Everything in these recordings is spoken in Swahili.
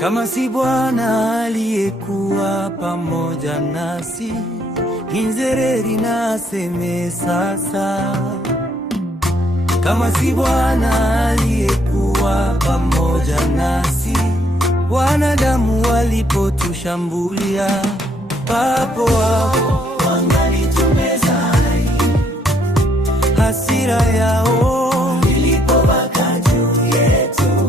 Kama si Bwana aliyekuwa pamoja nasi, Inzereri naseme sasa. Kama si Bwana aliyekuwa pamoja nasi, wanadamu walipotushambulia, papo hapo wangalitumeza hai. Hasira yao ilipowaka juu yetu,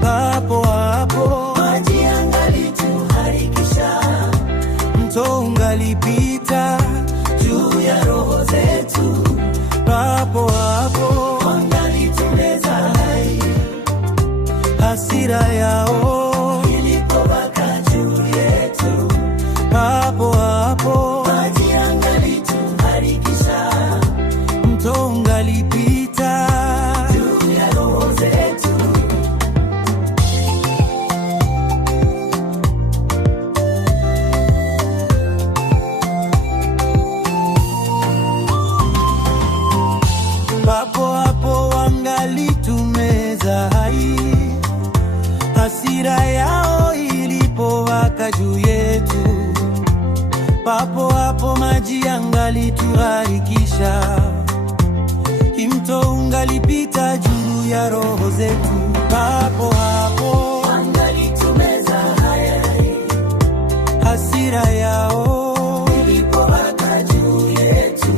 papo hapo maji yangalituharikisha. Mto ungalipita juu ya roho zetu, papo hapo wangalitumeza hai. Hasira yao ilipowaka juu yetu, papo hapo maji yangalituharikisha. Mto ungalipita juu ya roho zetu. Papo hapo wangalitumeza hai. Hasira yao ilipowaka juu yetu, papo hapo maji yangalituharikisha. Mto ungalipita juu ya roho zetu, papo hapo wangalitumeza hai. Hasira yao ilipowaka juu yetu,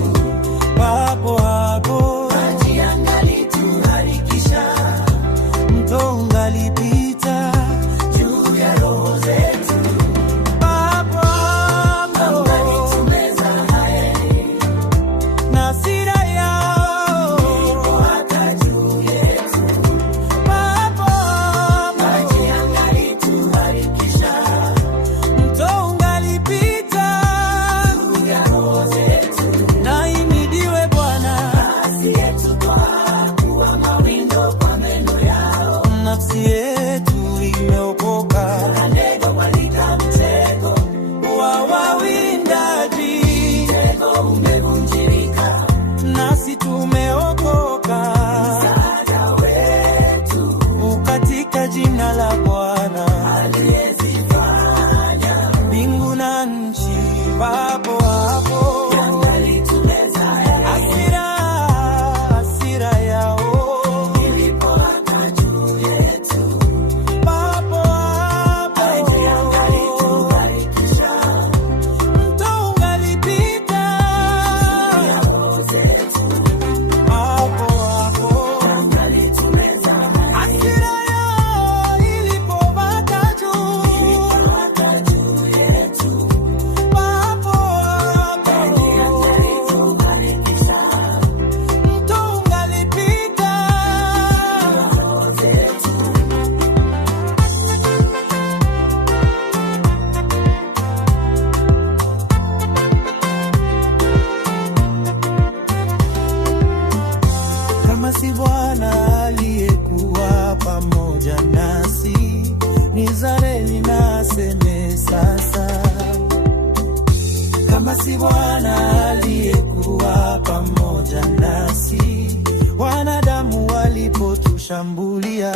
papo hapo maji yangalituharikisha. Mto ungalipita juu ya roho zetu, papo hapo wangalitumeza hai. Hasira yao ilipowaka juu yetu, papo hapo maji yangalituharikisha. Mto ungalipita juu ya roho zetu. Na imidiwe Bwana, asiyetutwaa mawindo kwa meno yao. Nafsi yetu imeokoka, ndege walika mtego wa wawindaji. Mtego umevunjika, nasi tumeokoka. Msaada wetu ukatika jina la Bwana aliyezifanya mbingu na nchi, papo hapo yangalitumeza hai. Hasira yao ilipowaka juu yetu, papo hapo maji yangalituharikisha. Mto ungalipita juu ya roho zetu, papo hapo yangalitumeza hai. Hasira yao ilipowaka juu yetu, papo hapo maji yangalituharikisha. Mto ungalipita juu ya roho zetu. Kama si Bwana aliyekuwa pamoja nasi, Inzereri naseme sasa. Kama si Bwana aliyekuwa pamoja nasi, wanadamu walipotushambulia,